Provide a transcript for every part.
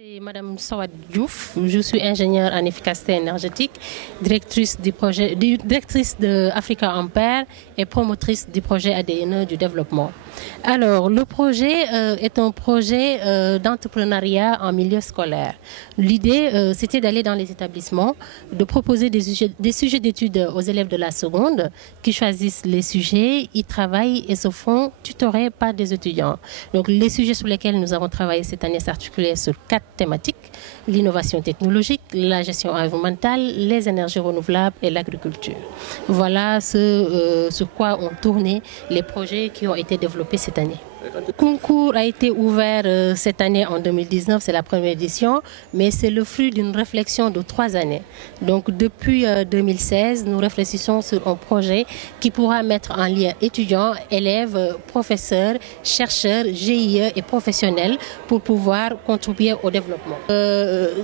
C'est Madame Sawad Diouf, je suis ingénieure en efficacité énergétique, directrice de Africa Ampere et promotrice du projet ADNE du développement. Alors, le projet est un projet d'entrepreneuriat en milieu scolaire. L'idée, c'était d'aller dans les établissements, de proposer des sujets d'études aux élèves de la seconde qui choisissent les sujets, y travaillent et se font tutorer par des étudiants. Donc, les sujets sur lesquels nous avons travaillé cette année s'articulaient sur 4 thématiques: l'innovation technologique, la gestion environnementale, les énergies renouvelables et l'agriculture. Voilà sur quoi ont tourné les projets qui ont été développés cette année. Le concours a été ouvert cette année en 2019, c'est la première édition, mais c'est le fruit d'une réflexion de 3 années. Donc depuis 2016, nous réfléchissons sur un projet qui pourra mettre en lien étudiants, élèves, professeurs, chercheurs, GIE et professionnels pour pouvoir contribuer au développement.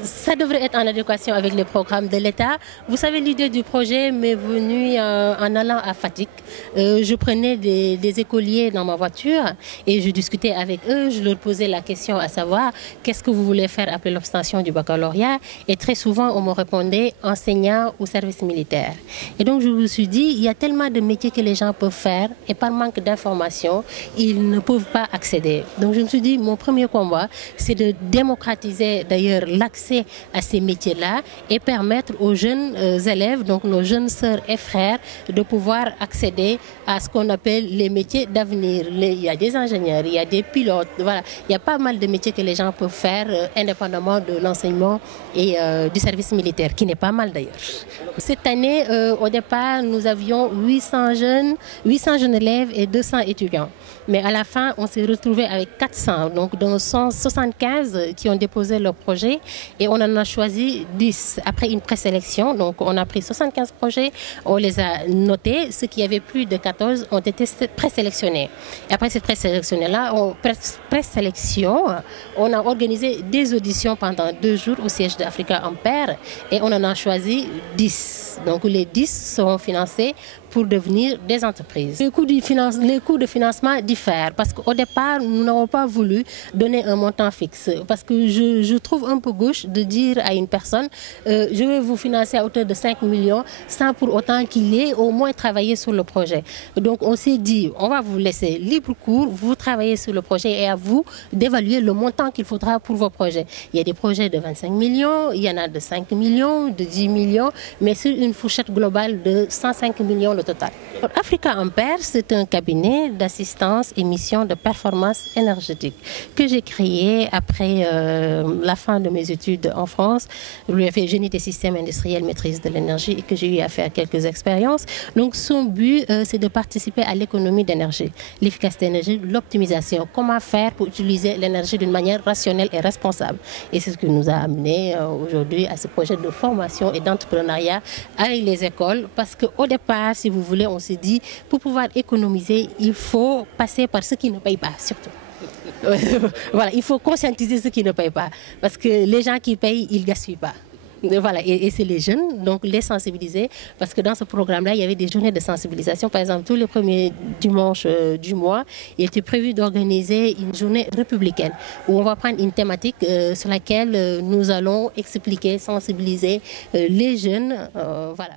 Ça devrait être en adéquation avec les programmes de l'État. Vous savez, l'idée du projet m'est venue en allant à Fatick. Je prenais des écoliers dans ma voiture et je discutais avec eux, je leur posais la question à savoir qu'est-ce que vous voulez faire après l'obtention du baccalauréat, et très souvent on me répondait enseignant ou service militaire. Et donc je me suis dit, il y a tellement de métiers que les gens peuvent faire et par manque d'information, ils ne peuvent pas accéder. Donc je me suis dit, mon premier combat, c'est de démocratiser d'ailleurs l'accès à ces métiers-là et permettre aux jeunes élèves, donc nos jeunes sœurs et frères, de pouvoir accéder à ce qu'on appelle les métiers d'avenir. Il y a des ingénieurs, il y a des pilotes, voilà. Il y a pas mal de métiers que les gens peuvent faire indépendamment de l'enseignement et du service militaire, qui n'est pas mal d'ailleurs. Cette année, au départ, nous avions 800 jeunes élèves et 200 étudiants. Mais à la fin, on s'est retrouvé avec 400, donc dont 175 qui ont déposé leur projet, et on en a choisi 10 après une présélection. Donc on a pris 75 projets, on les a notés, ceux qui avaient plus de 14 ont été présélectionnés. Et après cette présélection, on a organisé des auditions pendant 2 jours au siège d'Africa Ampere et on en a choisi 10. Donc les 10 seront financés pour devenir des entreprises. Les coûts de financement diffèrent parce qu'au départ, nous n'avons pas voulu donner un montant fixe parce que je trouve un peu gauche de dire à une personne je vais vous financer à hauteur de 5 millions sans pour autant qu'il ait au moins travaillé sur le projet. Donc on s'est dit, on va vous laisser libre cours, vous travaillez sur le projet et à vous d'évaluer le montant qu'il faudra pour vos projets. Il y a des projets de 25 millions, il y en a de 5 millions, de 10 millions, mais sur une fourchette globale de 105 millions le total. Africa Ampere, c'est un cabinet d'assistance et mission de performance énergétique que j'ai créé après la fin de mes études en France. J'ai fait génie des systèmes industriels, maîtrise de l'énergie et que j'ai eu à faire quelques expériences. Donc son but, c'est de participer à l'économie d'énergie, l'efficacité énergétique, l'optimisation. Comment faire pour utiliser l'énergie d'une manière rationnelle et responsable. Et c'est ce qui nous a amené aujourd'hui à ce projet de formation et d'entrepreneuriat avec les écoles, parce qu'au départ, si vous voulez, on s'est dit, pour pouvoir économiser, il faut passer par ceux qui ne payent pas, surtout. Voilà, il faut conscientiser ceux qui ne payent pas, parce que les gens qui payent, ils ne gaspillent pas. Voilà, et c'est les jeunes, donc les sensibiliser, parce que dans ce programme-là, il y avait des journées de sensibilisation. Par exemple, tous les premiers dimanches du mois, il était prévu d'organiser une journée républicaine, où on va prendre une thématique sur laquelle nous allons expliquer, sensibiliser les jeunes. Voilà.